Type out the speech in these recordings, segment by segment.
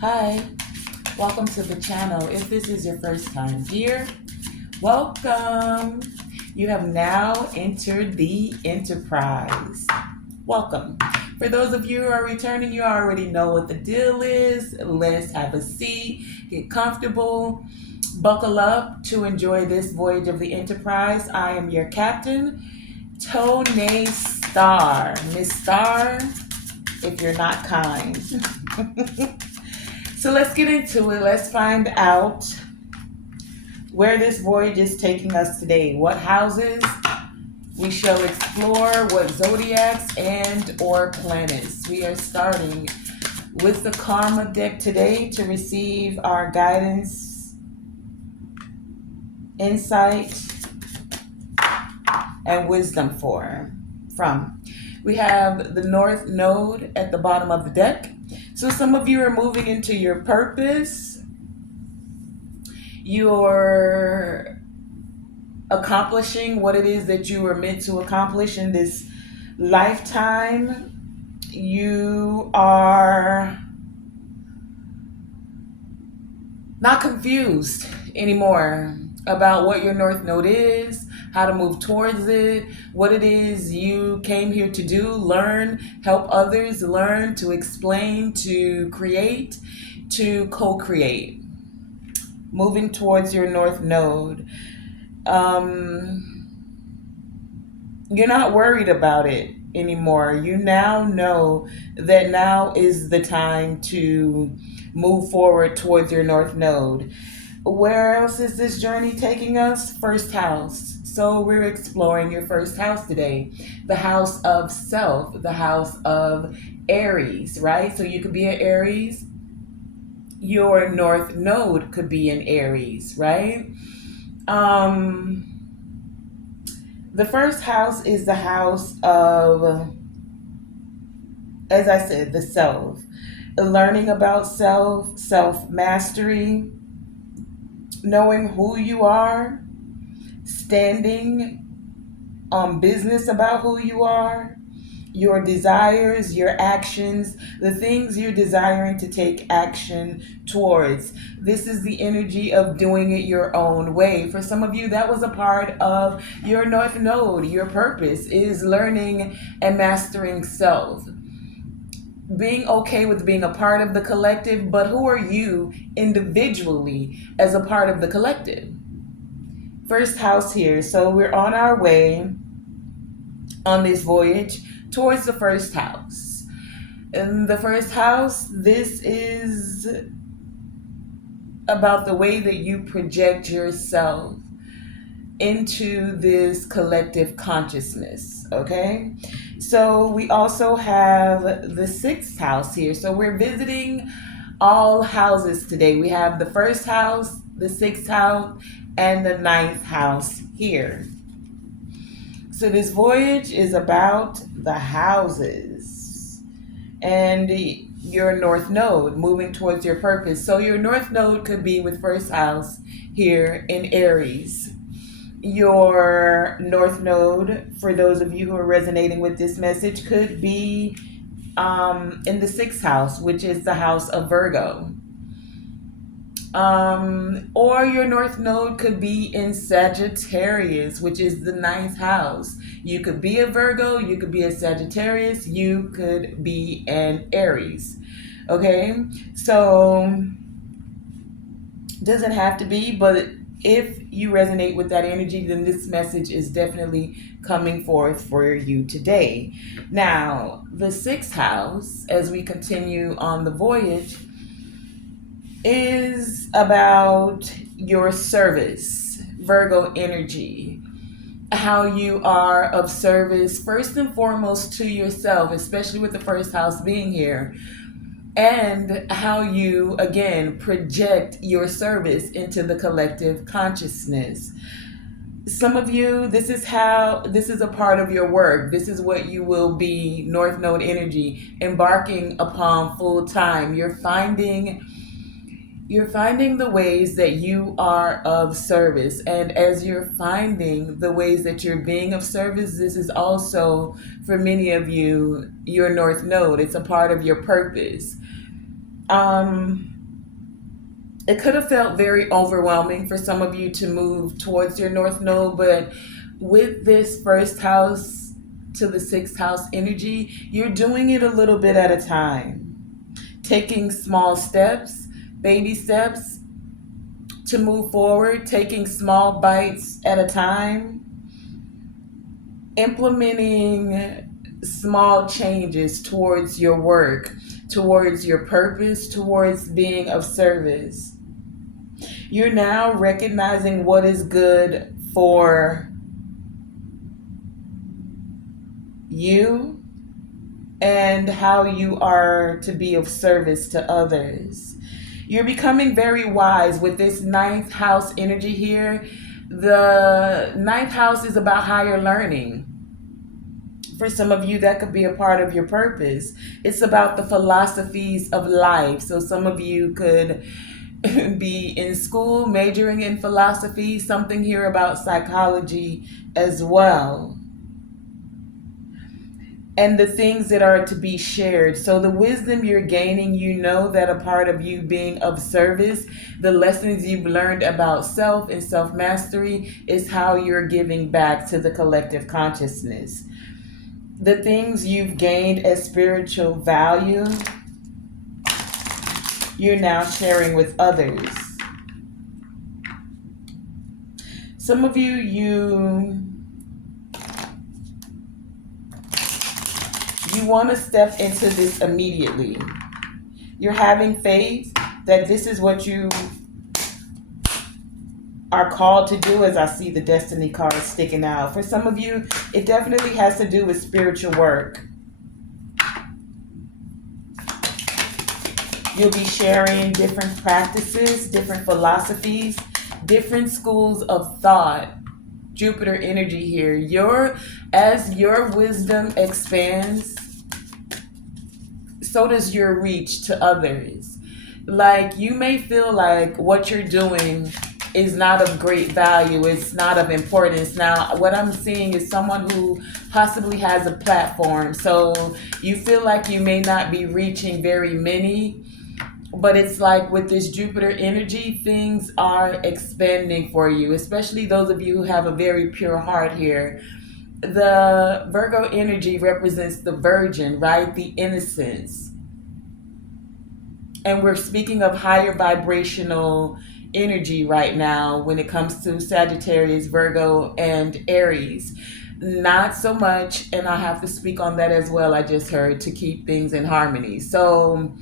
Hi, welcome to the channel. If this is your first time here, welcome. You have now entered the enterprise. Welcome. For those of you who are returning, you already know what the deal is. Let's have a seat, get comfortable, buckle up to enjoy this voyage of the enterprise. I am your captain, Tonae Star. Miss Star, if you're not kind. So let's get into it. Let's find out where this voyage is taking us today. What houses we shall explore, what zodiacs and or planets. We are starting with the Karma deck today to receive our guidance, insight, and wisdom from. We have the North Node at the bottom of the deck. So some of you are moving into your purpose. You're accomplishing what it is that you were meant to accomplish in this lifetime. You are not confused anymore about what your North Node is, how to move towards it, what it is you came here to do, learn, help others learn, to explain, to create, to co-create. Moving towards your North Node. You're not worried about it anymore. You now know that now is the time to move forward towards your North Node. Where else is this journey taking us? First house. So we're exploring your first house today. The house of self, the house of Aries, right? So you could be an Aries. Your North Node could be in Aries, right? The first house is the house of, as I said, the self. Learning about self, self-mastery, knowing who you are, standing on business about who you are, your desires, your actions, the things you're desiring to take action towards. This is the energy of doing it your own way. For some of you, that was a part of your North Node. Your purpose is learning and mastering self. Being okay with being a part of the collective, but who are you individually as a part of the collective? First house here. So we're on our way on this voyage towards the first house. In the first house, this is about the way that you project yourself into this collective consciousness, okay? So we also have the sixth house here. So we're visiting all houses today. We have the first house, the sixth house, and the ninth house here. So this voyage is about the houses and your North Node moving towards your purpose. So your North Node could be with first house here in Aries. Your North Node, for those of you who are resonating with this message, could be in the sixth house, which is the house of Virgo. Or your North Node could be in Sagittarius, which is the ninth house. You could be a Virgo, you could be a Sagittarius, you could be an Aries. Okay, so doesn't have to be, but if you resonate with that energy, then this message is definitely coming forth for you today. Now, the sixth house, as we continue on the voyage, is about your service, Virgo energy, how you are of service first and foremost to yourself, especially with the first house being here, and how you again project your service into the collective consciousness. Some of you, this is a part of your work. This is what you will be, North Node energy, embarking upon full time. You're finding the ways that you are of service. And as you're finding the ways that you're being of service, this is also, for many of you, your North Node. It's a part of your purpose. Um, it could have felt very overwhelming for some of you to move towards your North Node, but with this first house to the sixth house energy, you're doing it a little bit at a time, taking small steps, baby steps to move forward, taking small bites at a time, implementing small changes towards your work, towards your purpose, towards being of service. You're now recognizing what is good for you and how you are to be of service to others. You're becoming very wise with this ninth house energy here. The ninth house is about higher learning. For some of you, that could be a part of your purpose. It's about the philosophies of life. So some of you could be in school majoring in philosophy, something here about psychology as well, and the things that are to be shared. So the wisdom you're gaining, you know that a part of you being of service, the lessons you've learned about self and self-mastery is how you're giving back to the collective consciousness. The things you've gained as spiritual value, you're now sharing with others. Some of you want to step into this immediately. You're having faith that this is what you are called to do, as I see the destiny card sticking out. For some of you, it definitely has to do with spiritual work. You'll be sharing different practices, different philosophies, different schools of thought. Jupiter energy here. As your wisdom expands, so does your reach to others. Like, you may feel like what you're doing is not of great value, it's not of importance. Now, what I'm seeing is someone who possibly has a platform. So you feel like you may not be reaching very many, but it's like with this Jupiter energy, things are expanding for you, especially those of you who have a very pure heart here. The Virgo energy represents the virgin, right? The innocence. And we're speaking of higher vibrational energy right now when it comes to Sagittarius, Virgo, and Aries. Not so much, and I have to speak on that as well, I just heard, to keep things in harmony. So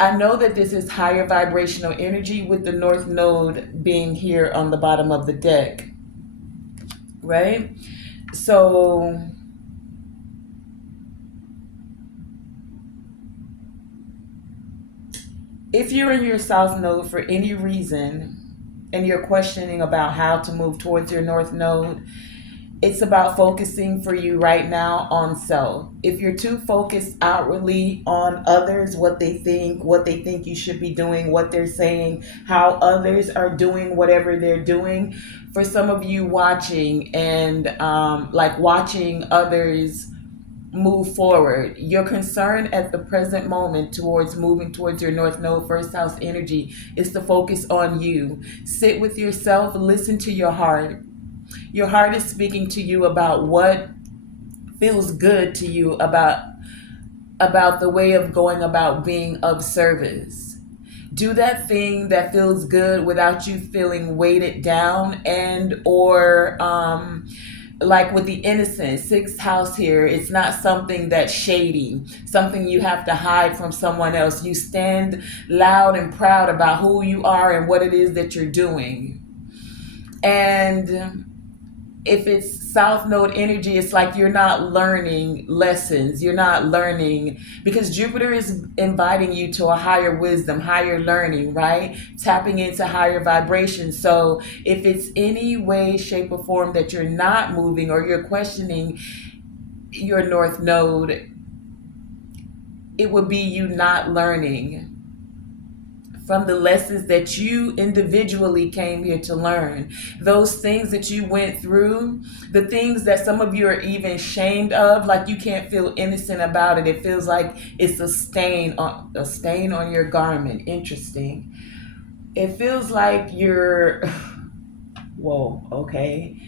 I know that this is higher vibrational energy with the North Node being here on the bottom of the deck, right? So if you're in your South Node for any reason and you're questioning about how to move towards your North Node, it's about focusing for you right now on self. If you're too focused outwardly on others, what they think you should be doing, what they're saying, how others are doing whatever they're doing, for some of you watching and like watching others move forward, your concern at the present moment towards moving towards your North Node first house energy is to focus on you. Sit with yourself, listen to your heart. Your heart is speaking to you about what feels good to you about the way of going about being of service. Do that thing that feels good without you feeling weighted down and or like with the innocence, sixth house here, it's not something that's shady, something you have to hide from someone else. You stand loud and proud about who you are and what it is that you're doing. And if it's South Node energy, it's like you're not learning lessons. You're not learning because Jupiter is inviting you to a higher wisdom, higher learning, right? Tapping into higher vibrations. So if it's any way, shape, or form that you're not moving or you're questioning your North Node, it would be you not learning from the lessons that you individually came here to learn. Those things that you went through, the things that some of you are even ashamed of, like you can't feel innocent about it. It feels like it's a stain on your garment. Interesting. It feels like you're whoa, okay.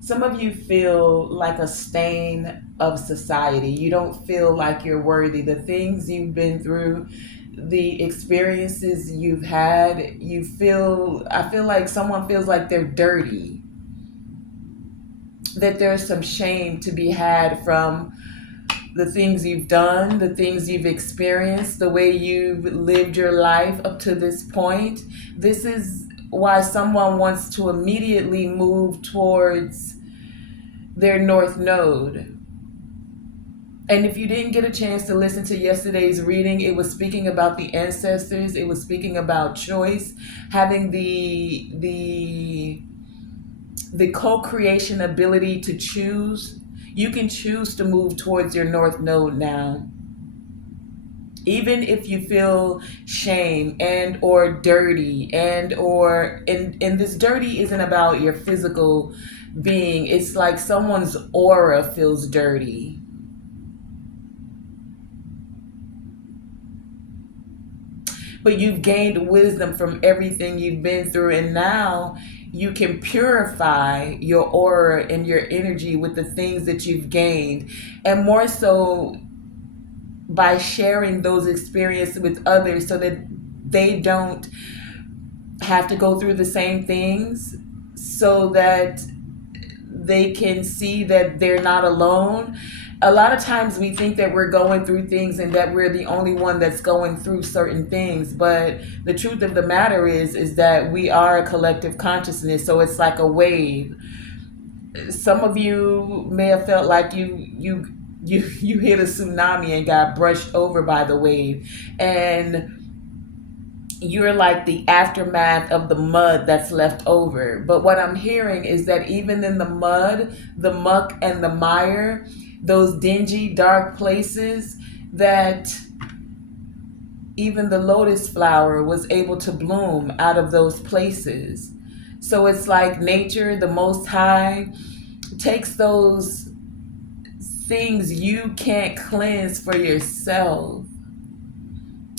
Some of you feel like a stain of society. You don't feel like you're worthy. The things you've been through, the experiences you've had, I feel like someone feels like they're dirty, that there's some shame to be had from the things you've done, the things you've experienced, the way you've lived your life up to this point. This is why someone wants to immediately move towards their north node. And if you didn't get a chance to listen to yesterday's reading, it was speaking about the ancestors. It was speaking about choice, having the co-creation ability to choose. You can choose to move towards your north node now. Even if you feel shame and or dirty and this dirty isn't about your physical being. It's like someone's aura feels dirty. But you've gained wisdom from everything you've been through, and now you can purify your aura and your energy with the things that you've gained, and more so by sharing those experiences with others so that they don't have to go through the same things, so that they can see that they're not alone. A lot of times we think that we're going through things and that we're the only one that's going through certain things, but the truth of the matter is that we are a collective consciousness. So it's like a wave. Some of you may have felt like you hit a tsunami and got brushed over by the wave, and you're like the aftermath of the mud that's left over. But what I'm hearing is that even in the mud, the muck and the mire, those dingy, dark places, that even the lotus flower was able to bloom out of those places. So it's like nature, the Most High, takes those things you can't cleanse for yourself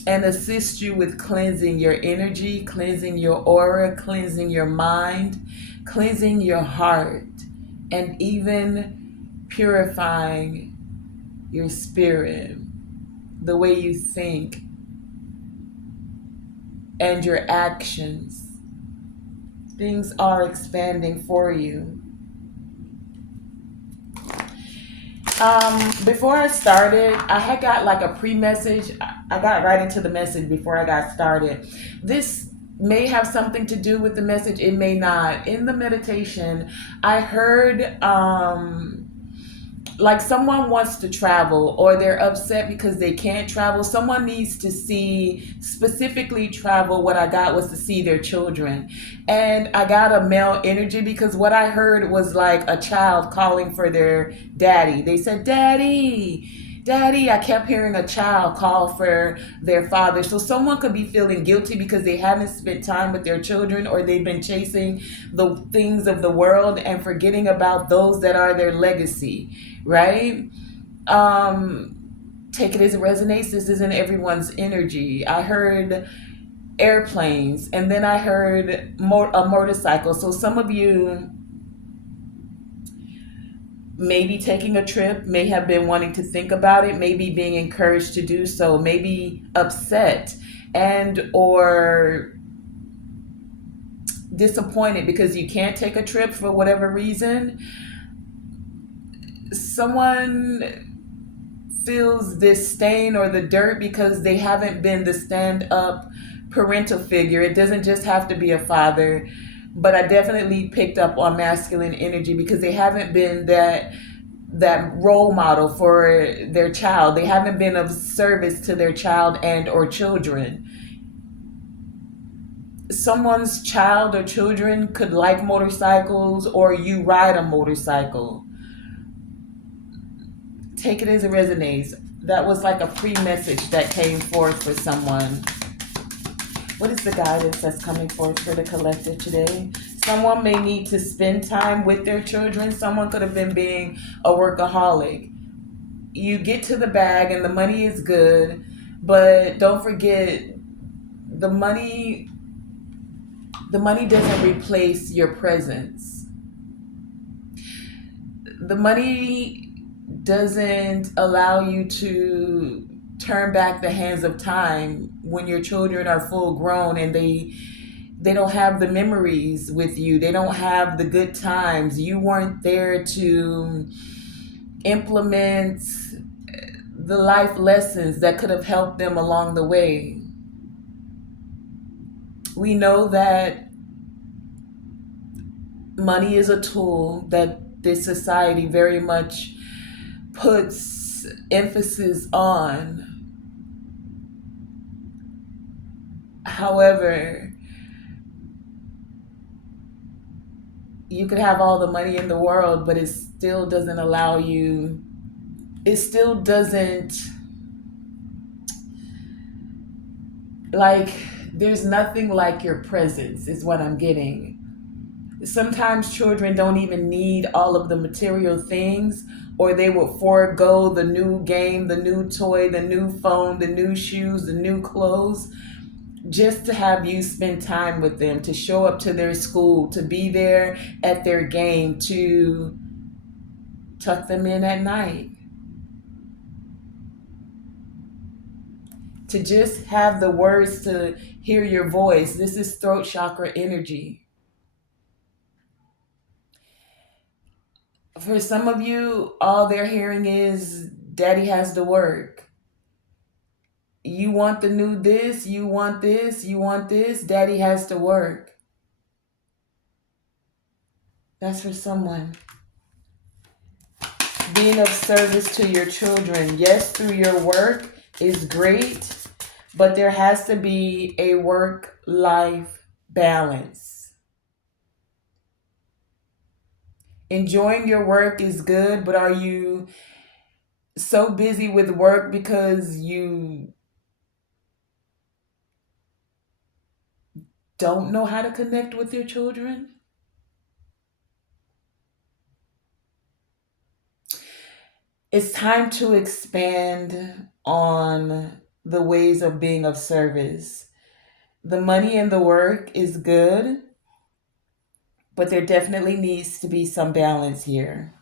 and assist you with cleansing your energy, cleansing your aura, cleansing your mind, cleansing your heart, and even purifying your spirit, the way you think, and your actions. Things are expanding for you. Before I started, I had got like a pre-message. I got right into the message before I got started. This may have something to do with the message. It may not. In the meditation, I heard like someone wants to travel or they're upset because they can't travel. Someone needs to see, specifically travel. What I got was to see their children. And I got a male energy because what I heard was like a child calling for their daddy. They said, Daddy. Daddy, I kept hearing a child call for their father. So someone could be feeling guilty because they haven't spent time with their children, or they've been chasing the things of the world and forgetting about those that are their legacy, right? Take it as it resonates. This isn't everyone's energy. I heard airplanes, and then I heard a motorcycle. So some of you maybe taking a trip, may have been wanting to think about it, maybe being encouraged to do so, maybe upset and or disappointed because you can't take a trip for whatever reason. Someone feels this stain or the dirt because they haven't been the stand-up parental figure. It doesn't just have to be a father, but I definitely picked up on masculine energy because they haven't been that role model for their child. They haven't been of service to their child and or children. Someone's child or children could like motorcycles, or you ride a motorcycle. Take it as it resonates. That was like a pre-message that came forth for someone. What is the guidance that's coming forth for the collective today? Someone may need to spend time with their children. Someone could have been being a workaholic. You get to the bag and the money is good, but don't forget the money the money doesn't replace your presence. The money doesn't allow you to turn back the hands of time when your children are full grown and they don't have the memories with you. They don't have the good times. You weren't there to implement the life lessons that could have helped them along the way. We know that money is a tool that this society very much puts emphasis on. However, you could have all the money in the world, but it still doesn't allow you, it still doesn't, like, there's nothing like your presence, is what I'm getting. Sometimes children don't even need all of the material things, or they will forego the new game, the new toy, the new phone, the new shoes, the new clothes, just to have you spend time with them, to show up to their school, to be there at their game, to tuck them in at night, to just have the words to hear your voice. This is throat chakra energy. For some of you, all they're hearing is daddy has to work. You want the new this, you want this, you want this, daddy has to work. That's for someone. Being of service to your children, yes, through your work is great, but there has to be a work life balance. Enjoying your work is good, but are you so busy with work because you don't know how to connect with your children? It's time to expand on the ways of being of service. The money and the work is good, but there definitely needs to be some balance here.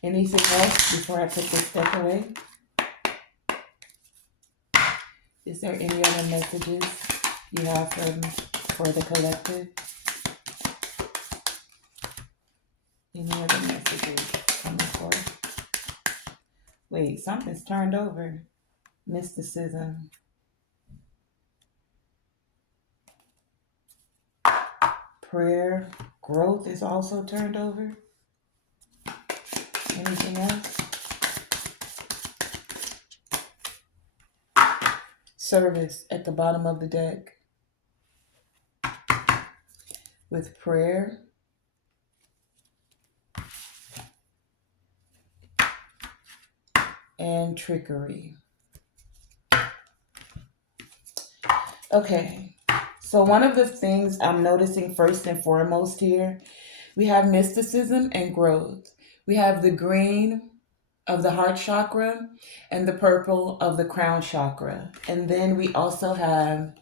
Anything else before I put this stuff away? Is there any other messages you have for the collective? Any other messages coming forth? Wait, something's turned over. Mysticism. Prayer. Growth is also turned over. Anything else? Service at the bottom of the deck with prayer. And trickery. Okay, so one of the things I'm noticing first and foremost here, we have mysticism and growth. We have the green of the heart chakra and the purple of the crown chakra. And then we also have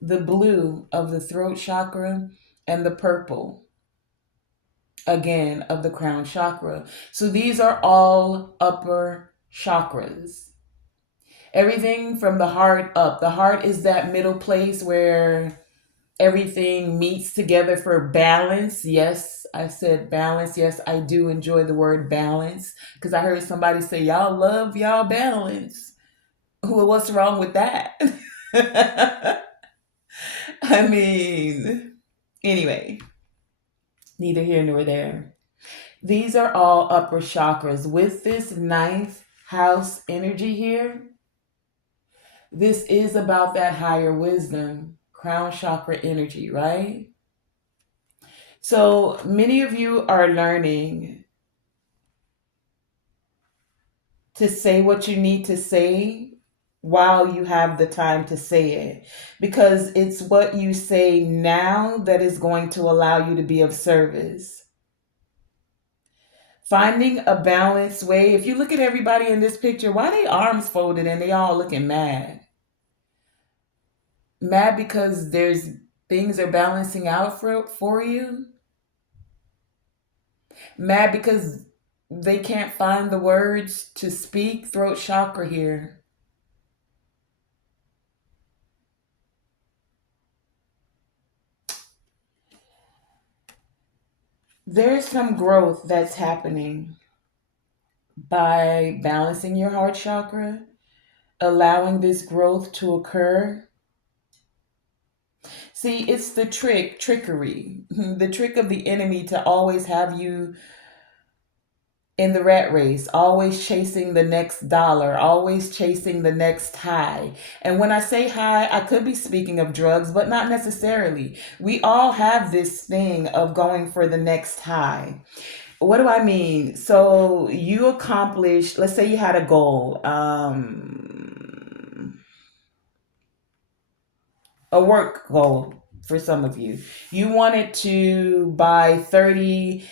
the blue of the throat chakra and the purple, again, of the crown chakra. So these are all upper chakras. Everything from the heart up. The heart is that middle place where everything meets together for balance. Yes, I said balance. Yes, I do enjoy the word balance because I heard somebody say, y'all love y'all balance. Well, what's wrong with that? I mean, anyway, neither here nor there. These are all upper chakras. With this ninth house energy here, this is about that higher wisdom, crown chakra energy, right? So many of you are learning to say what you need to say while you have the time to say it, because it's what you say now that is going to allow you to be of service. Finding a balanced way. If you look at everybody in this picture, why they arms folded and they all looking mad? Mad because there's things are balancing out for you. Mad because they can't find the words to speak. Throat chakra here. There's some growth that's happening by balancing your heart chakra, allowing this growth to occur. See, it's the trickery, the trick of the enemy to always have you in the rat race, always chasing the next dollar, always chasing the next high. And when I say high, I could be speaking of drugs, but not necessarily. We all have this thing of going for the next high. What do I mean? So you accomplished, let's say you had a goal, a work goal for some of you. You wanted to by 30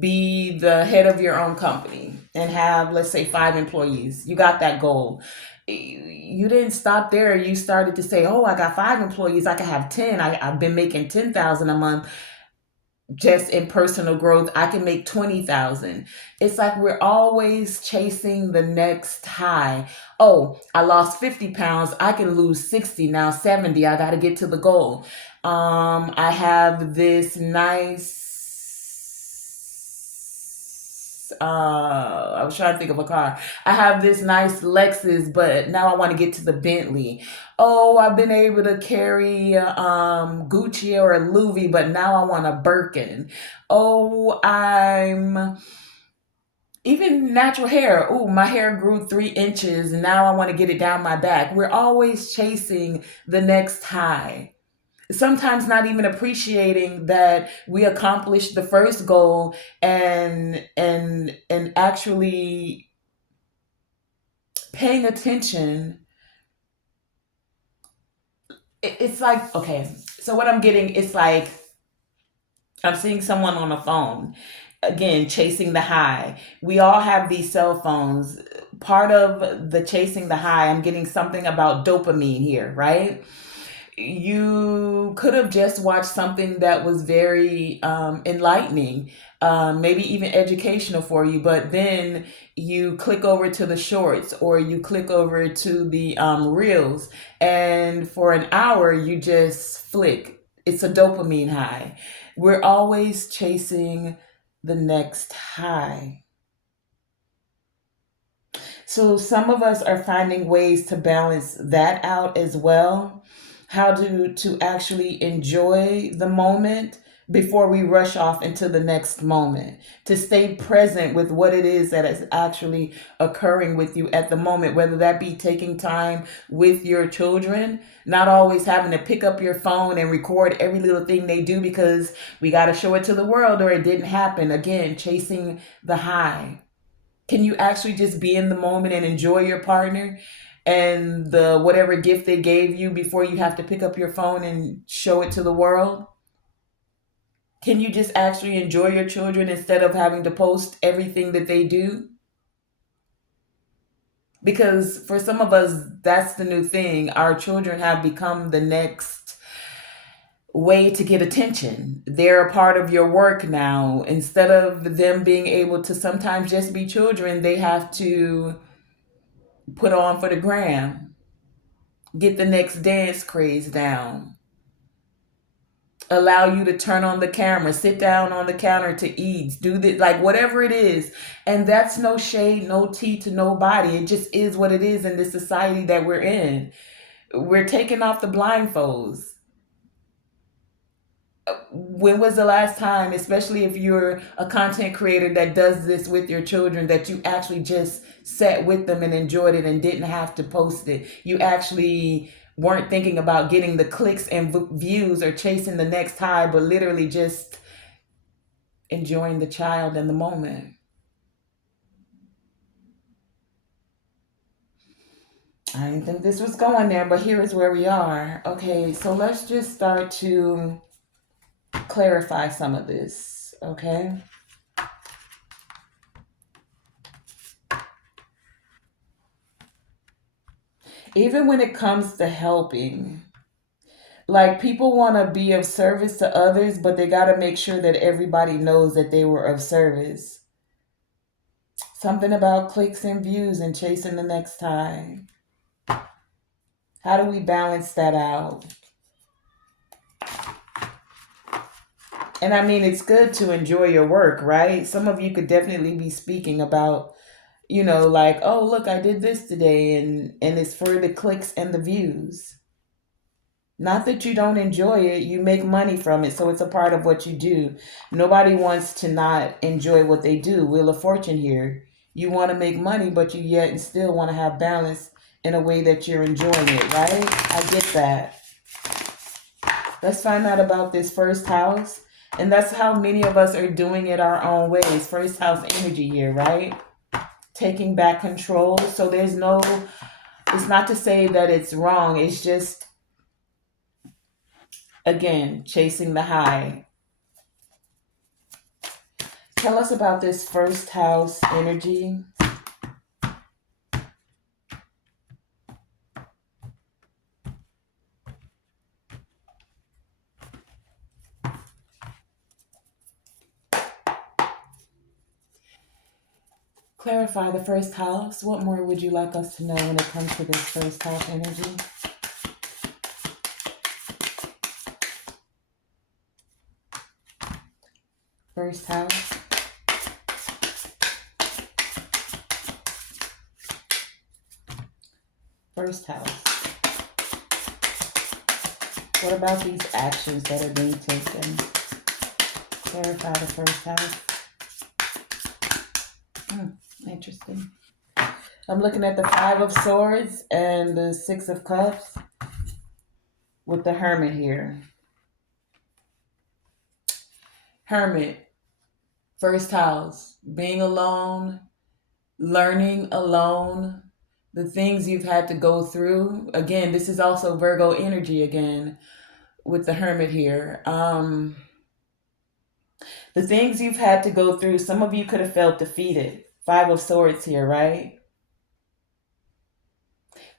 be the head of your own company and have, let's say, 5 employees. You got that goal. You didn't stop there. You started to say, oh, I got 5 employees. I could have 10. I've been making 10,000 a month just in personal growth. I can make 20,000. It's like we're always chasing the next high. Oh, I lost 50 pounds. I can lose 60, now 70. I got to get to the goal. I have this nice I was trying to think of a car. I have this nice Lexus, but now I want to get to the Bentley. Oh, I've been able to carry Gucci or a Louis, but now I want a Birkin. Oh, I'm even natural hair. Oh, my hair grew 3 inches. Now I want to get it down my back. We're always chasing the next high, sometimes not even appreciating that we accomplished the first goal, and actually paying attention. It's like, okay, so what I'm getting, it's like I'm seeing someone on a phone, again chasing the high. We all have these cell phones. Part of the chasing the high, I'm getting something about dopamine here, right? You could have just watched something that was very enlightening, maybe even educational for you, but then you click over to the shorts or you click over to the reels, and for an hour you just flick. It's a dopamine high. We're always chasing the next high. So some of us are finding ways to balance that out as well. How to actually enjoy the moment before we rush off into the next moment. To stay present with what it is that is actually occurring with you at the moment, whether that be taking time with your children, not always having to pick up your phone and record every little thing they do because we got to show it to the world or it didn't happen. Again, chasing the high. Can you actually just be in the moment and enjoy your partner and the whatever gift they gave you before you have to pick up your phone and show it to the world? Can you just actually enjoy your children instead of having to post everything that they do? Because for some of us, that's the new thing. Our children have become the next way to get attention. They're a part of your work now. Instead of them being able to sometimes just be children, they have to put on for the gram, get the next dance craze down, allow you to turn on the camera, sit down on the counter to eat, do the like whatever it is. And that's no shade, no tea to nobody. It just is what it is in this society that we're in. We're taking off the blindfolds. When was the last time, especially if you're a content creator that does this with your children, that you actually just sat with them and enjoyed it and didn't have to post it? You actually weren't thinking about getting the clicks and views or chasing the next high, but literally just enjoying the child in the moment. I didn't think this was going there, but here is where we are. Okay, so let's just start to clarify some of this, okay? Even when it comes to helping, like people want to be of service to others, but they got to make sure that everybody knows that they were of service. Something about clicks and views and chasing the next time. How do we balance that out? And I mean, it's good to enjoy your work, right? Some of you could definitely be speaking about, like, oh, look, I did this today, and it's for the clicks and the views. Not that you don't enjoy it, you make money from it, so it's a part of what you do. Nobody wants to not enjoy what they do. Wheel of Fortune here. You want to make money, but you yet and still want to have balance in a way that you're enjoying it, right? I get that. Let's find out about this first house. And that's how many of us are doing it our own ways. First house energy here, right? Taking back control. So it's not to say that it's wrong. It's just, again, chasing the high. Tell us about this first house energy. Clarify the first house. What more would you like us to know when it comes to this first house energy? First house. First house. What about these actions that are being taken? Clarify the first house. Interesting. I'm looking at the Five of Swords and the Six of Cups with the Hermit here. Hermit, first house, being alone, learning alone, the things you've had to go through. Again, this is also Virgo energy again with the Hermit here. The things you've had to go through, some of you could have felt defeated. Five of Swords here, right?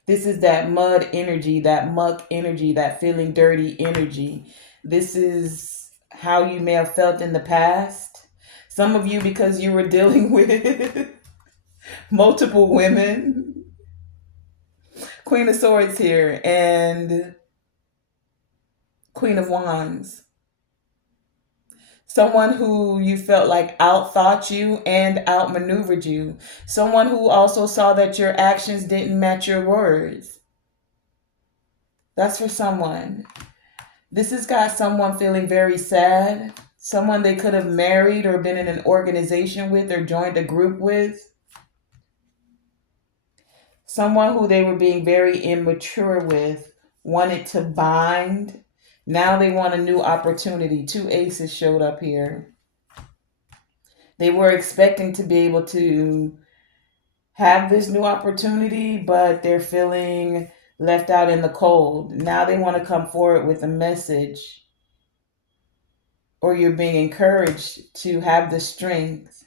This is that mud energy, that muck energy, that feeling dirty energy. This is how you may have felt in the past. Some of you, because you were dealing with multiple women. Queen of Swords here and Queen of Wands. Someone who you felt like outthought you and outmaneuvered you. Someone who also saw that your actions didn't match your words. That's for someone. This has got someone feeling very sad. Someone they could have married or been in an organization with or joined a group with. Someone who they were being very immature with, wanted to bind. Now they want a new opportunity. Two aces showed up here. They were expecting to be able to have this new opportunity, but they're feeling left out in the cold. Now they want to come forward with a message, or you're being encouraged to have the strength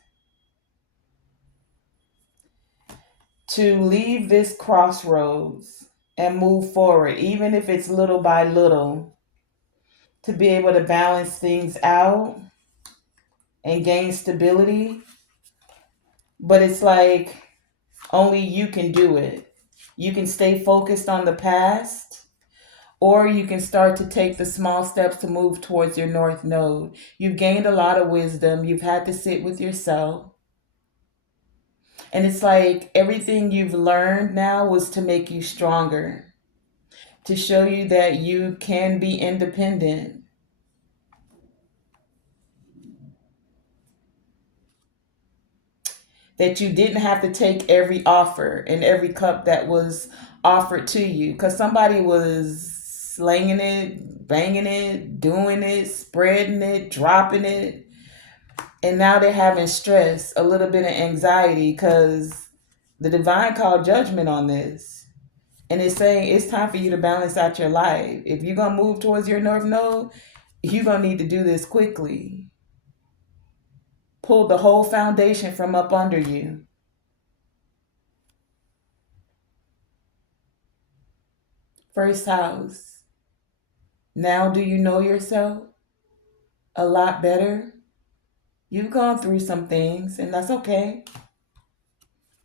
to leave this crossroads and move forward, even if it's little by little, to be able to balance things out and gain stability. But it's like only you can do it. You can stay focused on the past, or you can start to take the small steps to move towards your north node. You've gained a lot of wisdom. You've had to sit with yourself. And it's like everything you've learned now was to make you stronger, to show you that you can be independent, that you didn't have to take every offer and every cup that was offered to you because somebody was slanging it, banging it, doing it, spreading it, dropping it. And now they're having stress, a little bit of anxiety, because the divine called judgment on this. And it's saying it's time for you to balance out your life. If you're going to move towards your North Node, you're going to need to do this quickly. Pull the whole foundation from up under you. First house. Now, do you know yourself a lot better? You've gone through some things, and that's okay.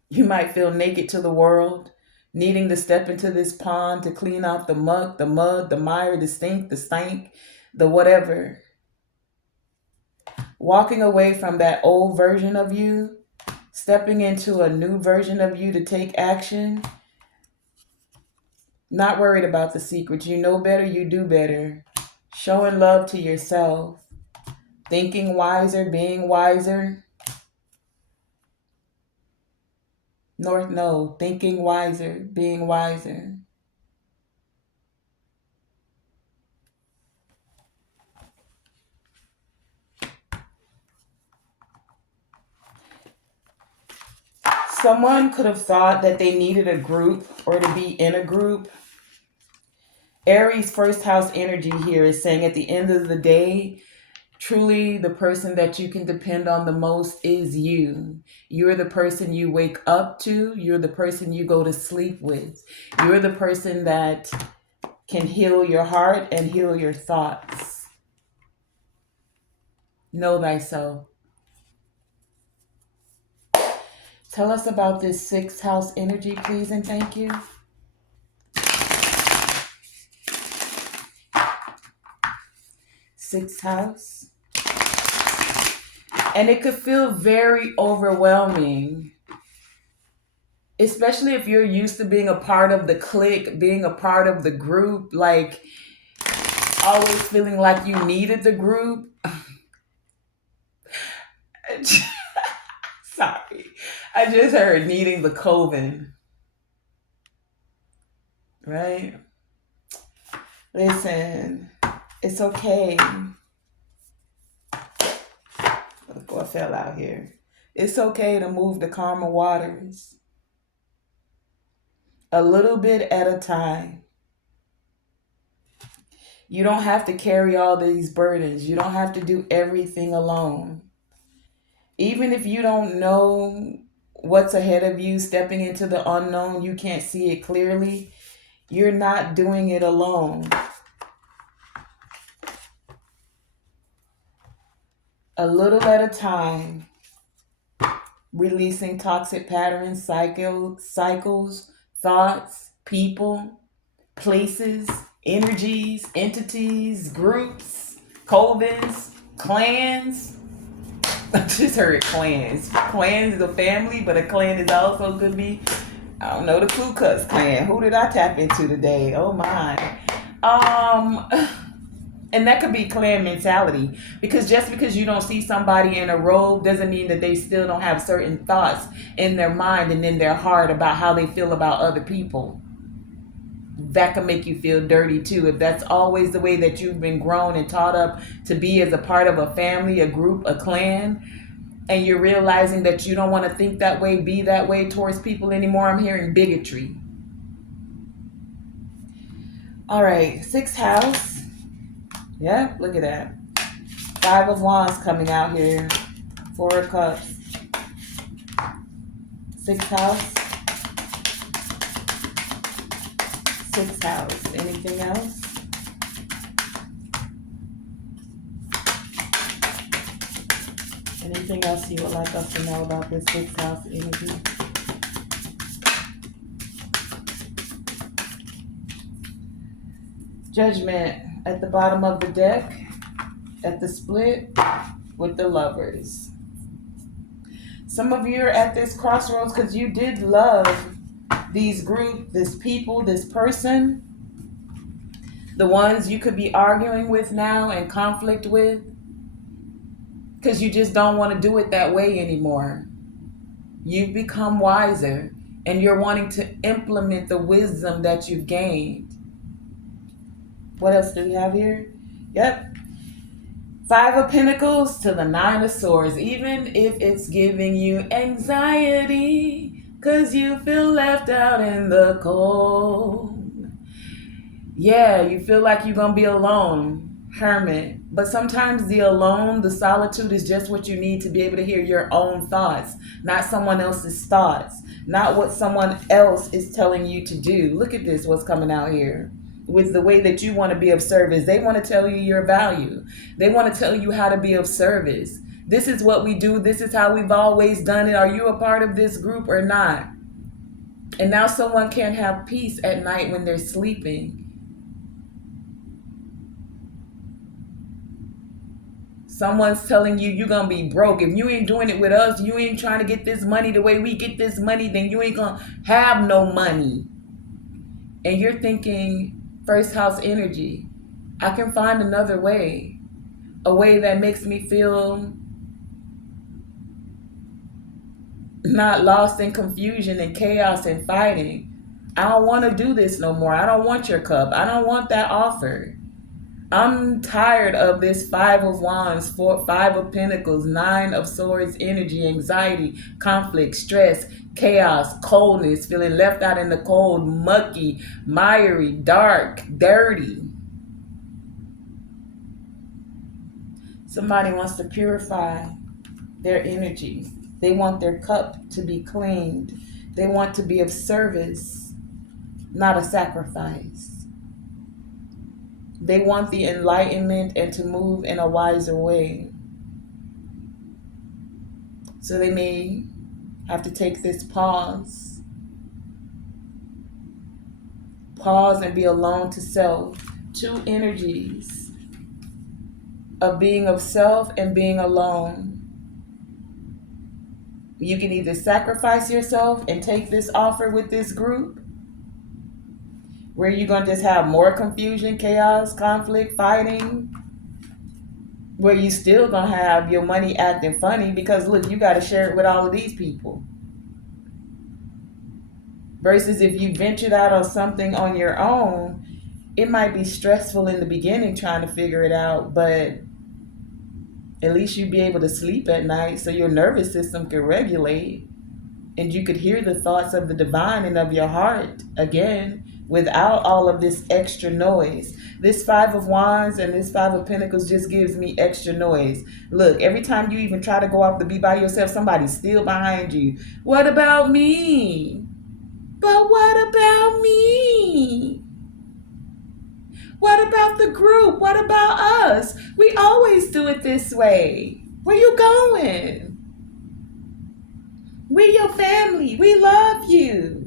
You might feel naked to the world, needing to step into this pond to clean out the muck, the mud, the mire, the stink, the stank, the whatever. Walking away from that old version of you, stepping into a new version of you to take action. Not worried about the secrets. You know better, you do better. Showing love to yourself. Thinking wiser, being wiser. North Node, thinking wiser, being wiser. Someone could have thought that they needed a group or to be in a group. Aries first house energy here is saying at the end of the day, truly the person that you can depend on the most is you. You're the person you wake up to. You're the person you go to sleep with. You're the person that can heal your heart and heal your thoughts. Know thyself. Tell us about this sixth house energy, please, and thank you. Sixth house. And it could feel very overwhelming, especially if you're used to being a part of the clique, being a part of the group, like always feeling like you needed the group. Sorry. I just heard needing the coven. Right? Listen, it's okay. Look what fell out here. It's okay to move the calmer waters. A little bit at a time. You don't have to carry all these burdens. You don't have to do everything alone. Even if you don't know what's ahead of you, stepping into the unknown, you can't see it clearly, you're not doing it alone. A little at a time, releasing toxic patterns, cycles, thoughts, people, places, energies, entities, groups, covens, clans. I just heard clans. Clans is a family, but a clan is also could be, I don't know, the Ku Klux Klan. Who did I tap into today? Oh my. And that could be clan mentality, because just because you don't see somebody in a robe doesn't mean that they still don't have certain thoughts in their mind and in their heart about how they feel about other people. That can make you feel dirty too. If that's always the way that you've been grown and taught up to be as a part of a family, a group, a clan, and you're realizing that you don't want to think that way, be that way towards people anymore, I'm hearing bigotry. All right, sixth house. Yeah, look at that. Five of Wands coming out here. Four of Cups. Sixth house. Sixth house. Anything else? Anything else you would like us to know about this sixth house energy? Judgment at the bottom of the deck, at the split with the Lovers. Some of you are at this crossroads because you did love these groups, this people, this person, the ones you could be arguing with now and conflict with, because you just don't want to do it that way anymore. You've become wiser and you're wanting to implement the wisdom that you've gained. What else do we have here? Yep. Five of Pentacles to the Nine of Swords. Even if it's giving you anxiety, cause you feel left out in the cold. Yeah, you feel like you're gonna be alone, hermit. But sometimes the alone, the solitude is just what you need to be able to hear your own thoughts, not someone else's thoughts, not what someone else is telling you to do. Look at this, what's coming out here. With the way that you want to be of service, they want to tell you your value. They want to tell you how to be of service. This is what we do. This is how we've always done it. Are you a part of this group or not? And now someone can't have peace at night when they're sleeping. Someone's telling you you're going to be broke. If you ain't doing it with us, you ain't trying to get this money the way we get this money, then you ain't going to have no money. And you're thinking, first house energy, I can find another way. A way that makes me feel not lost in confusion and chaos and fighting. I don't want to do this no more. I don't want your cup. I don't want that offer. I'm tired of this Five of Wands, Five of Pentacles, Nine of Swords energy, anxiety, conflict, stress, chaos, coldness, feeling left out in the cold, mucky, miry, dark, dirty. Somebody wants to purify their energy. They want their cup to be cleaned. They want to be of service, not a sacrifice. They want the enlightenment and to move in a wiser way. So they may have to take this pause. Pause and be alone to self. Two energies of being of self and being alone. You can either sacrifice yourself and take this offer with this group, where you're going to just have more confusion, chaos, conflict, fighting, where you still going to have your money acting funny because, look, you got to share it with all of these people. Versus if you ventured out on something on your own, it might be stressful in the beginning trying to figure it out, but at least you'd be able to sleep at night so your nervous system can regulate and you could hear the thoughts of the divine and of your heart again without all of this extra noise. This Five of Wands and this Five of Pentacles just gives me extra noise. Look, every time you even try to go off to be by yourself, somebody's still behind you. What about me? But what about me? What about the group? What about us? We always do it this way. Where you going? We your family. We love you.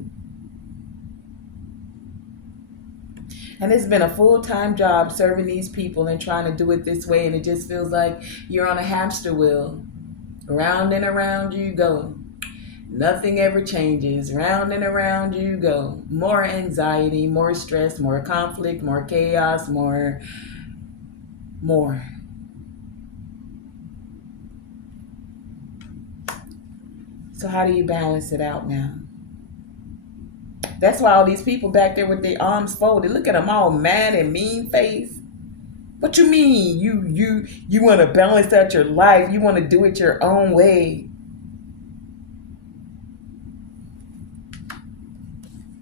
And it's been a full-time job serving these people and trying to do it this way. And it just feels like you're on a hamster wheel. Round and around you go. Nothing ever changes. Round and around you go. More anxiety, more stress, more conflict, more chaos, more. So how do you balance it out now? That's why all these people back there with their arms folded, look at them all mad and mean face. What you mean? You want to balance out your life. You want to do it your own way.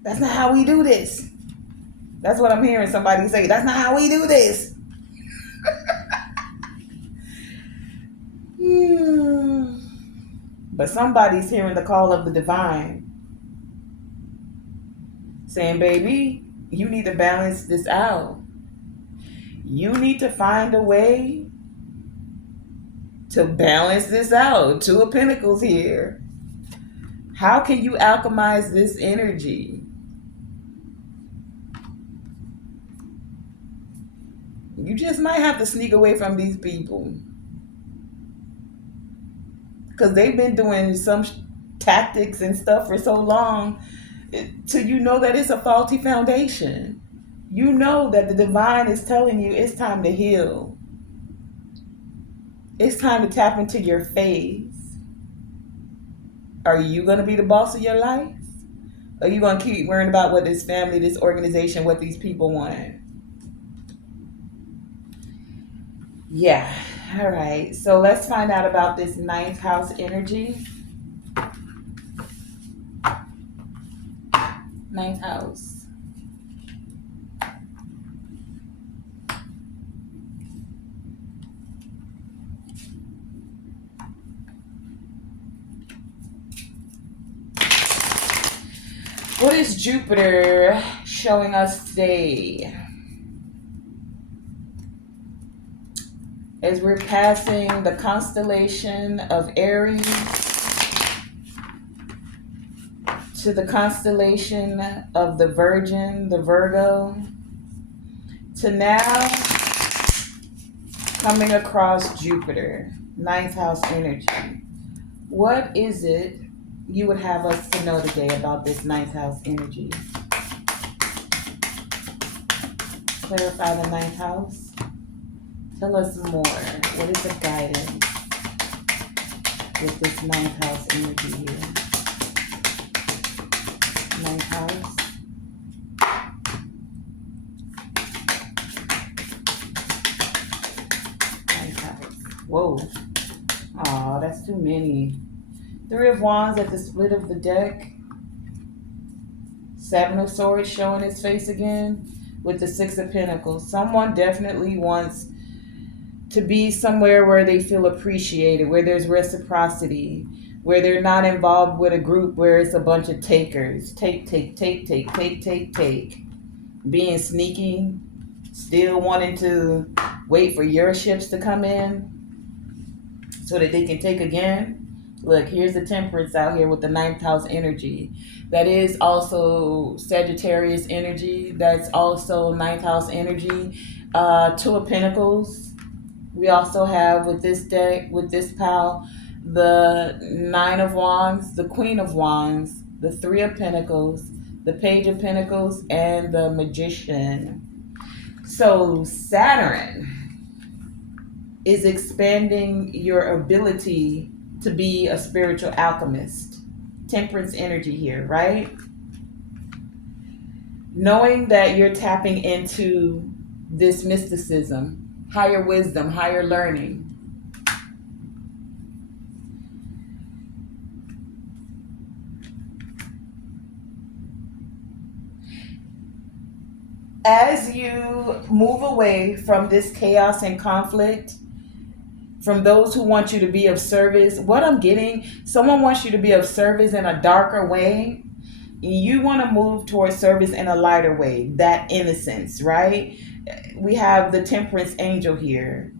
That's not how we do this. That's what I'm hearing somebody say. That's not how we do this. But somebody's hearing the call of the divine. Saying, baby, you need to balance this out. You need to find a way to balance this out. Two of Pentacles here. How can you alchemize this energy? You just might have to sneak away from these people. Because they've been doing some tactics and stuff for so long till you know that it's a faulty foundation. You know that the divine is telling you it's time to heal. It's time to tap into your faith. Are you going to be the boss of your life? Or are you going to keep worrying about what this family, this organization, what these people want? Yeah, All right, so let's find out about this ninth house energy. Ninth house. What is Jupiter showing us today? As we're passing the constellation of Aries to the constellation of the Virgin, the Virgo, to now coming across Jupiter, ninth house energy. What is it you would have us to know today about this ninth house energy? Clarify the ninth house. Tell us more. What is the guidance with this ninth house energy here? Ninth house. Ninth house. Whoa. Aw, that's too many. Three of Wands at the split of the deck. Seven of Swords showing his face again with the Six of Pentacles. Someone definitely wants to be somewhere where they feel appreciated, where there's reciprocity, where they're not involved with a group where it's a bunch of takers. Take. Being sneaky, still wanting to wait for your ships to come in so that they can take again. Look, here's the Temperance out here with the ninth house energy. That is also Sagittarius energy. That's also ninth house energy. Two of Pentacles. We also have with this deck, with this pal, the Nine of Wands, the Queen of Wands, the Three of Pentacles, the Page of Pentacles, and the Magician. So Saturn is expanding your ability to be a spiritual alchemist. Temperance energy here, right? Knowing that you're tapping into this mysticism, higher wisdom, higher learning. As you move away from this chaos and conflict, from those who want you to be of service, what I'm getting, someone wants you to be of service in a darker way. You want to move towards service in a lighter way, that innocence, right? We have the Temperance angel here.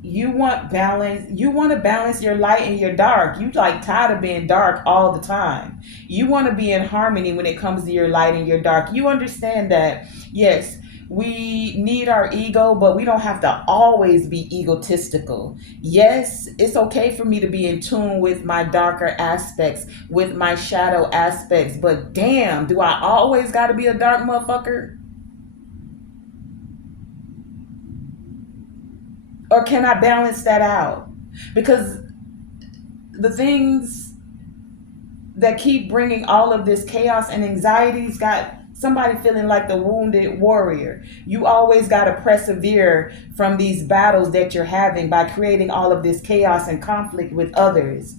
You want balance. You want to balance your light and your dark. You like tired of being dark all the time. You want to be in harmony when it comes to your light and your dark. You understand that, yes, we need our ego, but we don't have to always be egotistical. Yes, it's okay for me to be in tune with my darker aspects, with my shadow aspects, but damn, do I always got to be a dark motherfucker? Or can I balance that out? Because the things that keep bringing all of this chaos and anxieties got somebody feeling like the wounded warrior. You always got to persevere from these battles that you're having by creating all of this chaos and conflict with others.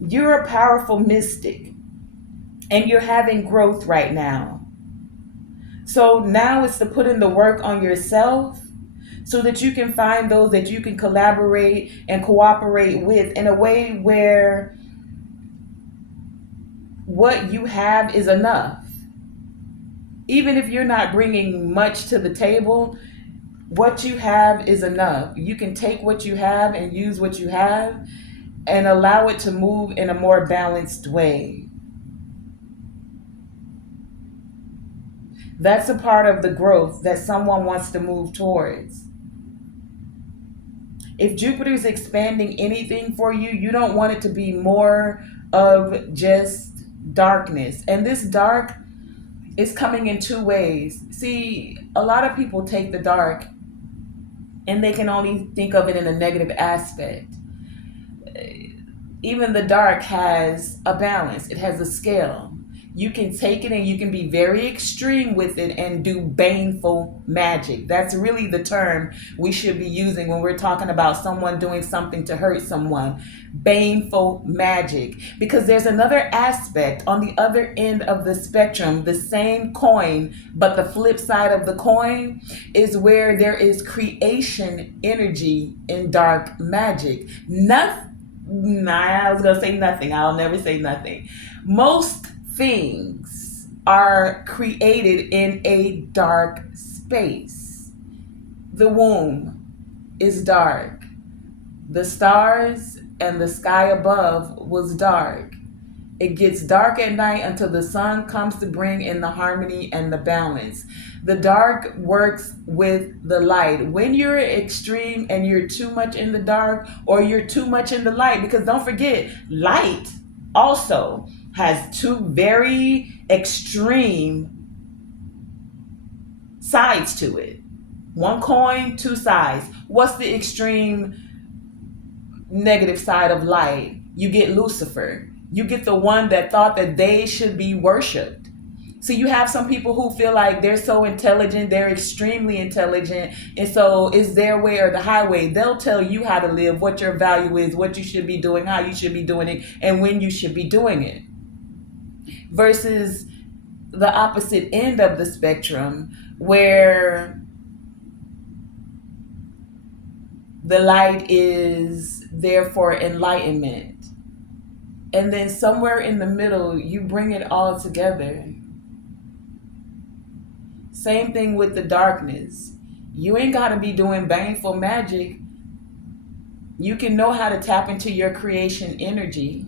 You're a powerful mystic and you're having growth right now. So now it's to put in the work on yourself so that you can find those that you can collaborate and cooperate with in a way where what you have is enough. Even if you're not bringing much to the table, what you have is enough. You can take what you have and use what you have and allow it to move in a more balanced way. That's a part of the growth that someone wants to move towards. If Jupiter is expanding anything for you, you don't want it to be more of just darkness. And this dark is coming in two ways. See, a lot of people take the dark and they can only think of it in a negative aspect. Even the dark has a balance, it has a scale. You can take it and you can be very extreme with it and do baneful magic. That's really the term we should be using when we're talking about someone doing something to hurt someone. Baneful magic. Because there's another aspect on the other end of the spectrum, the same coin, but the flip side of the coin is where there is creation energy in dark magic. Nothing. Nah, I was gonna say nothing. I'll never say nothing. Most things are created in a dark space. The womb is dark. The stars and the sky above was dark. It gets dark at night until the sun comes to bring in the harmony and the balance. The dark works with the light. When you're extreme and you're too much in the dark or you're too much in the light, because don't forget, light also has two very extreme sides to it. One coin, two sides. What's the extreme negative side of light? You get Lucifer. You get the one that thought that they should be worshiped. So you have some people who feel like they're so intelligent, they're extremely intelligent, and so it's their way or the highway. They'll tell you how to live, what your value is, what you should be doing, how you should be doing it, and when you should be doing it. Versus the opposite end of the spectrum, where the light is there for enlightenment. And then somewhere in the middle, you bring it all together. Same thing with the darkness. You ain't got to be doing baneful magic. You can know how to tap into your creation energy.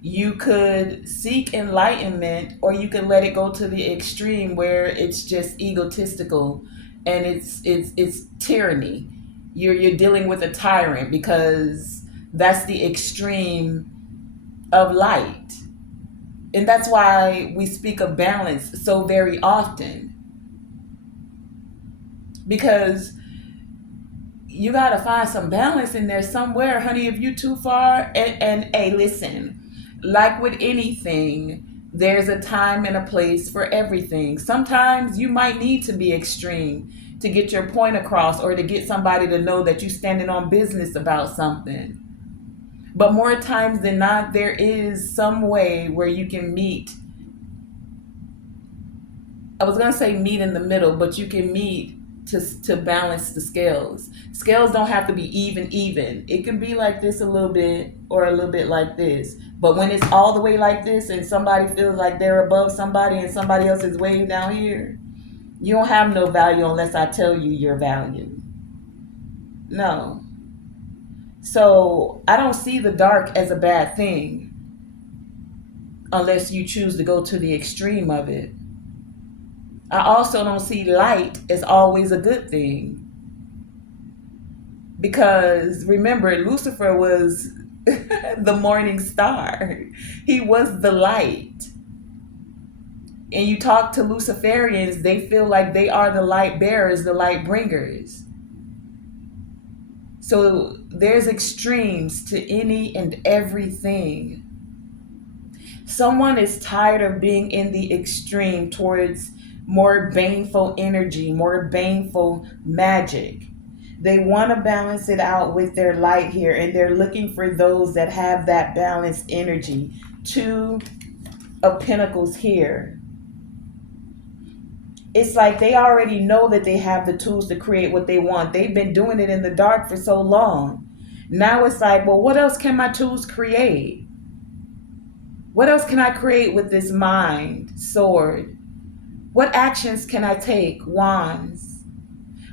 You could seek enlightenment, or you could let it go to the extreme where it's just egotistical and it's tyranny. You're dealing with a tyrant, because that's the extreme of light. And that's why we speak of balance so very often. Because you got to find some balance in there somewhere, honey. If you too far, and hey, listen, like with anything, there's a time and a place for everything. Sometimes you might need to be extreme to get your point across, or to get somebody to know that you're standing on business about something. But more times than not, there is some way where you can meet. I was going to say meet in the middle, but you can meet to balance the scales. Scales don't have to be even. It can be like this a little bit, or a little bit like this. But when it's all the way like this and somebody feels like they're above somebody and somebody else is way down here, you don't have no value unless I tell you your value. No. So I don't see the dark as a bad thing unless you choose to go to the extreme of it. I also don't see light as always a good thing. Because remember, Lucifer was the morning star. He was the light. And you talk to Luciferians, they feel like they are the light bearers, the light bringers. So there's extremes to any and everything. Someone is tired of being in the extreme towards more baneful energy, more baneful magic. They want to balance it out with their light here, and they're looking for those that have that balanced energy. Two of Pentacles here. It's like they already know that they have the tools to create what they want. They've been doing it in the dark for so long. Now it's like, well, what else can my tools create? What else can I create with this mind, sword? What actions can I take, wands?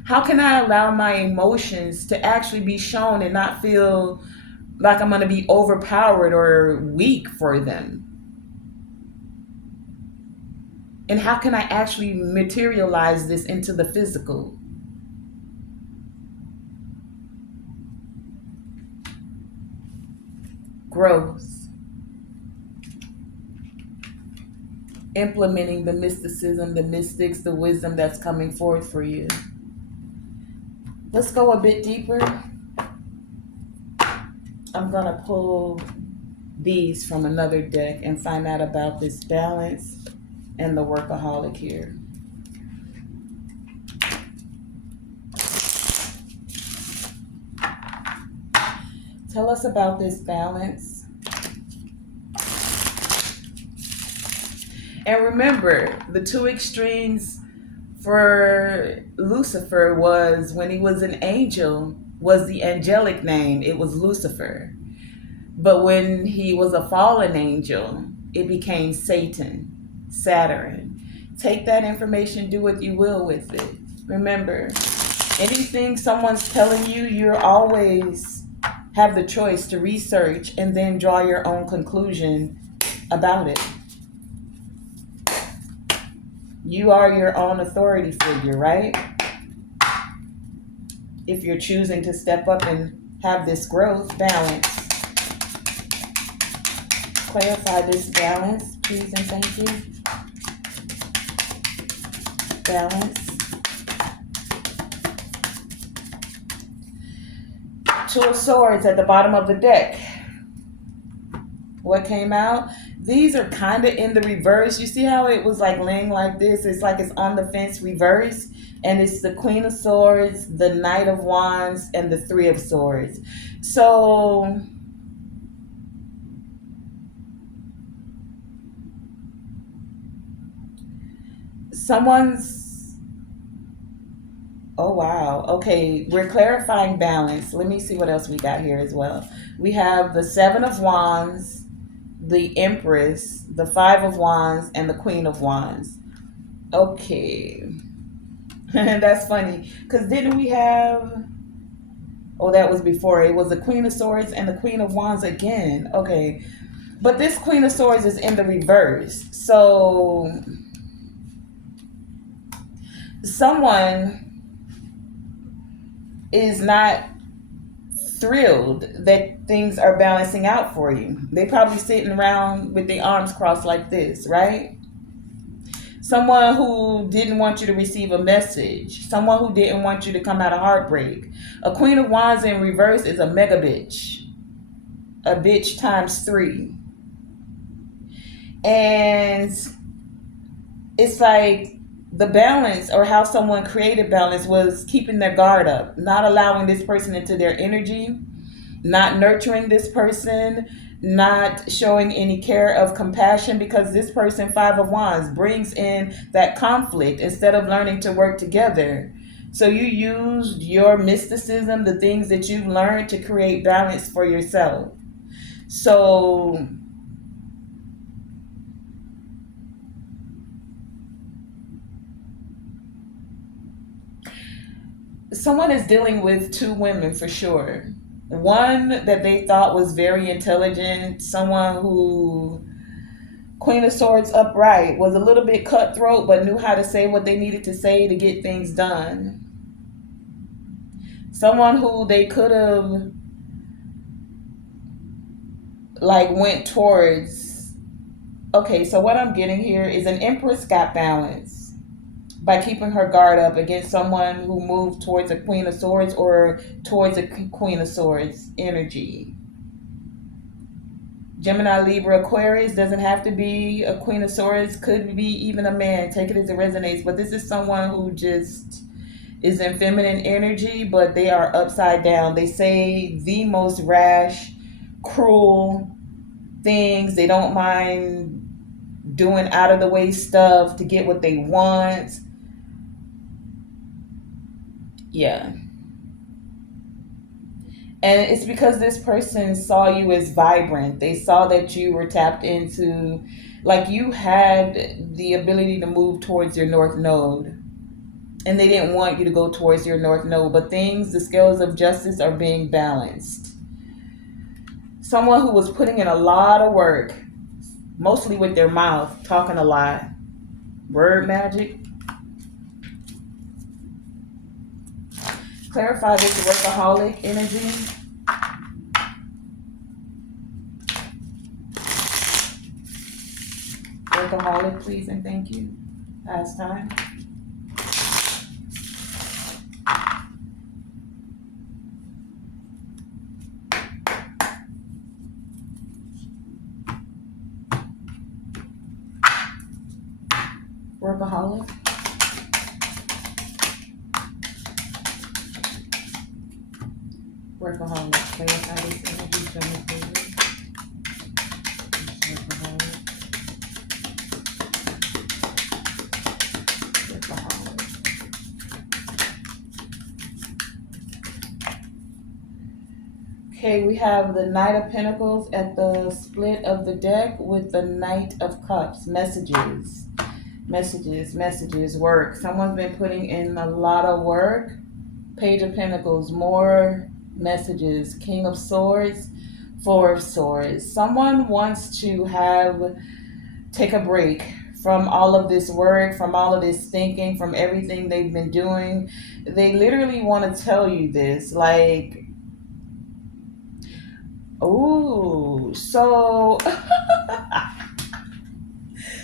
How can I allow my emotions to actually be shown and not feel like I'm going to be overpowered or weak for them? And how can I actually materialize this into the physical? Growth. Implementing the mysticism, the mystics, the wisdom that's coming forth for you. Let's go a bit deeper. I'm going to pull these from another deck and find out about this balance and the workaholic here. Tell us about this balance. And remember, the two extremes for Lucifer was when he was an angel, was the angelic name. It was Lucifer. But when he was a fallen angel, it became Satan, Saturn. Take that information, do what you will with it. Remember, anything someone's telling you, you're always have the choice to research and then draw your own conclusion about it. You are your own authority figure, right? If you're choosing to step up and have this growth balance. Clarify this balance, please and thank you. Balance. Two of Swords at the bottom of the deck. What came out? These are kind of in the reverse. You see how it was like laying like this? It's like it's on the fence reverse. And it's the Queen of Swords, the Knight of Wands, and the Three of Swords. So someone's, oh wow, okay, we're clarifying balance. Let me see what else we got here as well. We have the Seven of Wands, the Empress, the Five of Wands, and the Queen of Wands. Okay. That's funny, because didn't we have, oh, that was before. It was the Queen of Swords and the Queen of Wands again. Okay, but this Queen of Swords is in the reverse. So someone is not thrilled that things are balancing out for you. They probably sitting around with their arms crossed like this, right? Someone who didn't want you to receive a message. Someone who didn't want you to come out of heartbreak. A Queen of Wands in reverse is a mega bitch. A bitch times 3. And it's like the balance, or how someone created balance, was keeping their guard up, not allowing this person into their energy, not nurturing this person, not showing any care of compassion, because this person, Five of Wands, brings in that conflict instead of learning to work together. So you used your mysticism, the things that you've learned, to create balance for yourself. So someone is dealing with two women for sure. One that they thought was very intelligent, someone who, Queen of Swords upright, was a little bit cutthroat but knew how to say what they needed to say to get things done. Someone who they could have like went towards. Okay, so what I'm getting here is an Empress got balance by keeping her guard up against someone who moved towards a Queen of Swords or towards a Queen of Swords energy. Gemini, Libra, Aquarius doesn't have to be a Queen of Swords, could be even a man. Take it as it resonates. But this is someone who just is in feminine energy, but they are upside down. They say the most rash, cruel things. They don't mind doing out of the way stuff to get what they want. Yeah. And it's because this person saw you as vibrant. They saw that you were tapped into, like you had the ability to move towards your north node. And they didn't want you to go towards your north node. But things, the scales of justice are being balanced. Someone who was putting in a lot of work, mostly with their mouth, talking a lot. Word magic. Clarify this workaholic energy. Workaholic, please and thank you. Past time. Workaholic. Workaholic. Clarify this energy. Show me clearly. Workaholic. Workaholic. Okay, we have the Knight of Pentacles at the split of the deck with the Knight of Cups. Messages. Messages, messages, work. Someone's been putting in a lot of work. Page of Pentacles, more messages. King of Swords, Four of Swords. Someone wants to take a break from all of this work, from all of this thinking, from everything they've been doing. They literally want to tell you this, like, oh, so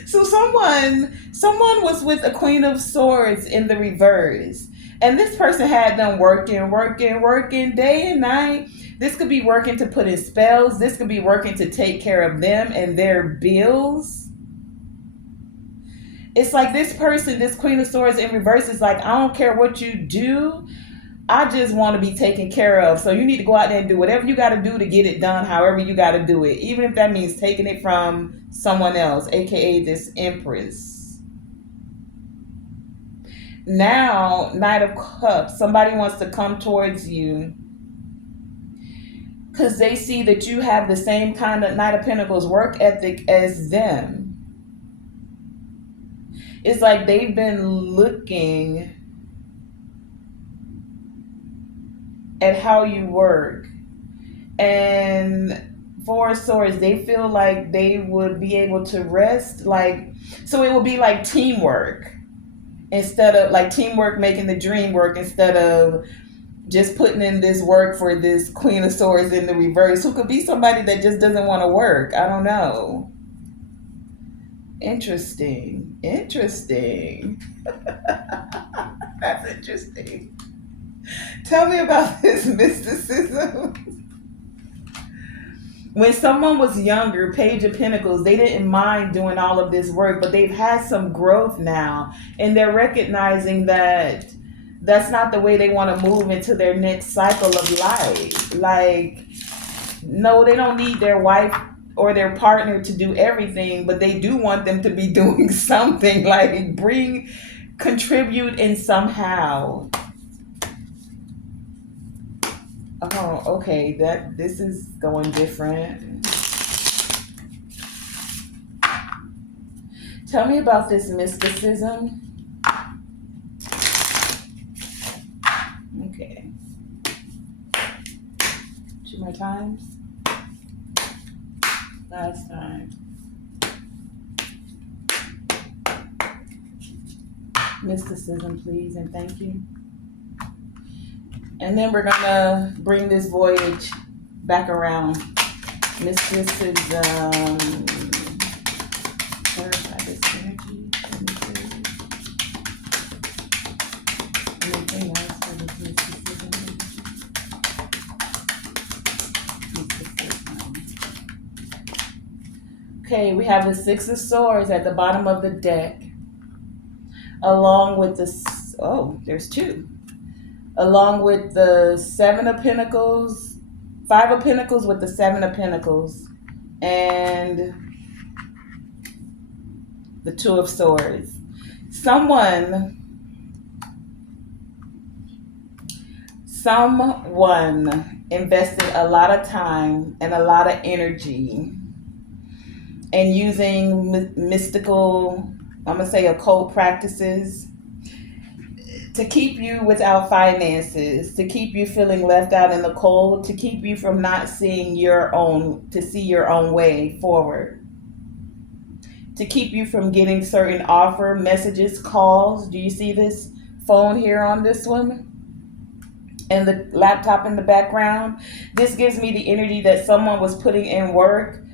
so someone was with a Queen of Swords in the reverse. And this person had them working day and night. This could be working to put in spells. This could be working to take care of them and their bills. It's like this person, this Queen of Swords in reverse, is like, I don't care what you do. I just want to be taken care of. So you need to go out there and do whatever you got to do to get it done, however you got to do it. Even if that means taking it from someone else, aka this Empress. Now, Knight of Cups, somebody wants to come towards you because they see that you have the same kind of Knight of Pentacles work ethic as them. It's like they've been looking at how you work, and Four of Swords, they feel like they would be able to rest, like, so it would be like teamwork, instead of like teamwork making the dream work, instead of just putting in this work for this Queen of Swords in the reverse, who could be somebody that just doesn't want to work. I don't know. Interesting. That's interesting. Tell me about this mysticism. When someone was younger, Page of Pentacles, they didn't mind doing all of this work, but they've had some growth now, and they're recognizing that that's not the way they want to move into their next cycle of life. Like, no, they don't need their wife or their partner to do everything, but they do want them to be doing something, like contribute in somehow. Oh, okay. This is going different. Tell me about this mysticism. Okay. 2 more times. Last time. Mysticism, please, and thank you. And then we're gonna bring this voyage back around. Mysticism. Clarify this energy. Anything else for this mysticism? Okay, we have the Six of Swords at the bottom of the deck, along with there's two. Along with the Seven of Pentacles, Five of Pentacles with the Seven of Pentacles, and the Two of Swords. Someone invested a lot of time and a lot of energy in using mystical, I'm going to say occult practices, to keep you without finances, to keep you feeling left out in the cold, to keep you from not seeing your own way forward, to keep you from getting certain offer messages, calls. Do you see this phone here on this one? And the laptop in the background? This gives me the energy that someone was putting in work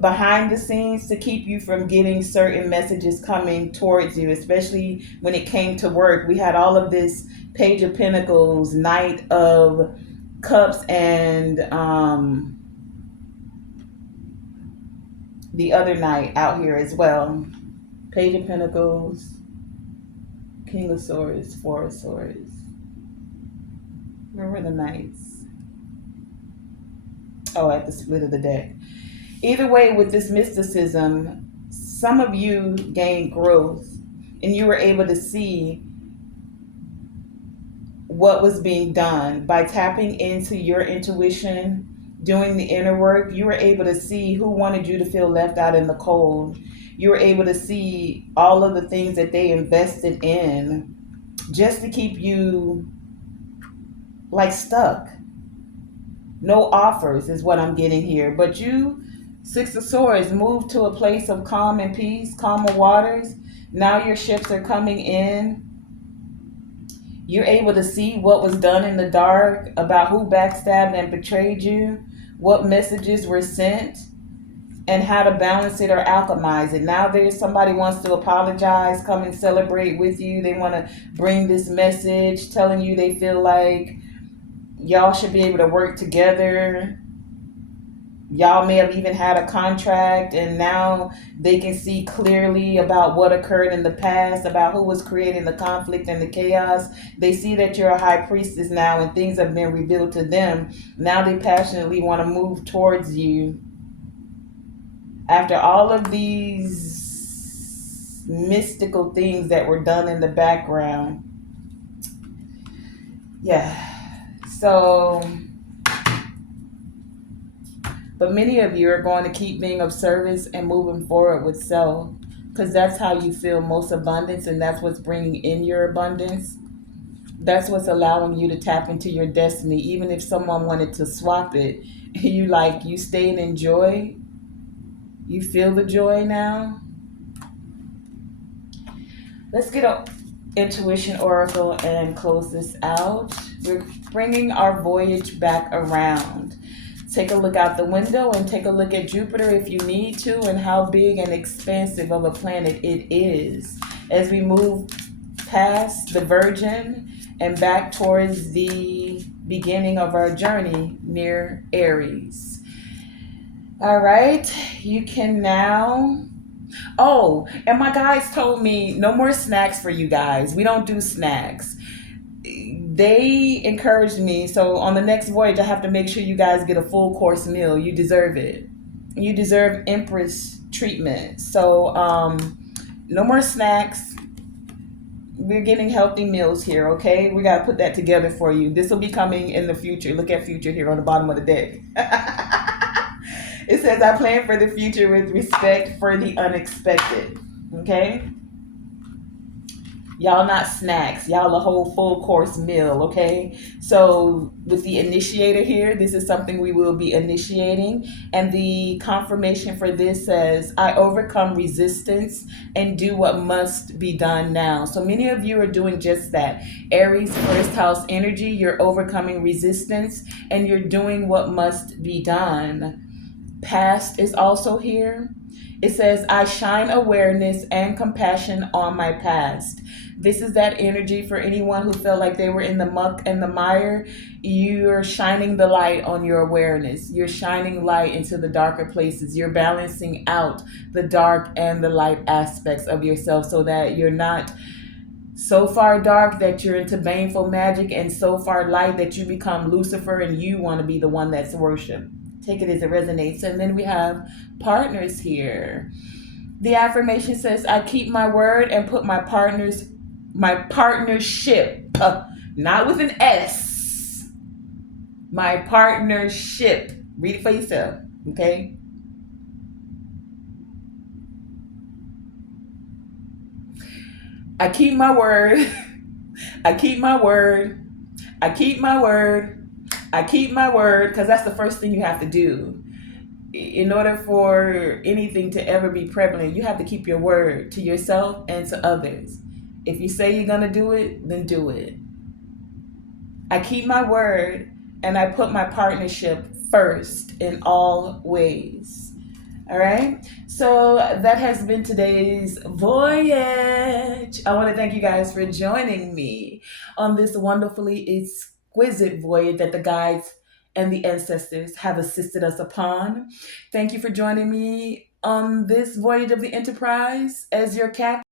behind the scenes to keep you from getting certain messages coming towards you, especially when it came to work. We had all of this Page of Pentacles, Knight of Cups, and the other Knight out here as well. Page of Pentacles, King of Swords, Four of Swords. Where were the Knights? Oh, at the split of the deck. Either way, with this mysticism, some of you gained growth and you were able to see what was being done by tapping into your intuition, doing the inner work. You were able to see who wanted you to feel left out in the cold. You were able to see all of the things that they invested in just to keep you like stuck. No offers is what I'm getting here. But you, Six of Swords, moved to a place of calm and peace, calmer waters. Now your ships are coming in. You're able to see what was done in the dark, about who backstabbed and betrayed you, what messages were sent, and how to balance it or alchemize it. Now there's somebody wants to apologize, come and celebrate with you. They want to bring this message telling you they feel like y'all should be able to work together. Y'all may have even had a contract, and now they can see clearly about what occurred in the past, about who was creating the conflict and the chaos. They see that you're a high priestess now and things have been revealed to them. Now they passionately want to move towards you after all of these mystical things that were done in the background. Yeah. So, but many of you are going to keep being of service and moving forward with self, because that's how you feel most abundance, and that's what's bringing in your abundance. That's what's allowing you to tap into your destiny. Even if someone wanted to swap it, you stayed in joy. You feel the joy now. Let's get a intuition oracle and close this out. We're bringing our voyage back around. Take a look out the window and take a look at Jupiter if you need to, and how big and expansive of a planet it is as we move past the Virgin and back towards the beginning of our journey near Aries. All right, you can now. Oh, and my guys told me no more snacks for you guys. We don't do snacks. They encouraged me, so on the next voyage I have to make sure you guys get a full course meal. You deserve it. You deserve Empress treatment. So no more snacks. We're getting healthy meals here, okay? We got to put that together for you. This will be coming in the future. Look at future here on the bottom of the deck. It says, I plan for the future with respect for the unexpected. Okay? Y'all not snacks. Y'all a whole full course meal, okay? So with the initiator here, this is something we will be initiating. And the confirmation for this says, I overcome resistance and do what must be done now. So many of you are doing just that. Aries first house energy, you're overcoming resistance and you're doing what must be done. Past is also here. It says, I shine awareness and compassion on my past. This is that energy for anyone who felt like they were in the muck and the mire. You're shining the light on your awareness. You're shining light into the darker places. You're balancing out the dark and the light aspects of yourself so that you're not so far dark that you're into baneful magic and so far light that you become Lucifer and you want to be the one that's worshipped. Take it as it resonates. And then we have partners here. The affirmation says, I keep my word and put my partnership, not with an S, my partnership. Read it for yourself, okay? I keep my word. I keep my word. I keep my word. I keep my word, because that's the first thing you have to do. In order for anything to ever be prevalent, you have to keep your word to yourself and to others. If you say you're going to do it, then do it. I keep my word and I put my partnership first in all ways. All right. So that has been today's voyage. I want to thank you guys for joining me on this wonderfully exquisite voyage that the guides and the ancestors have assisted us upon. Thank you for joining me on this voyage of the Enterprise as your captain.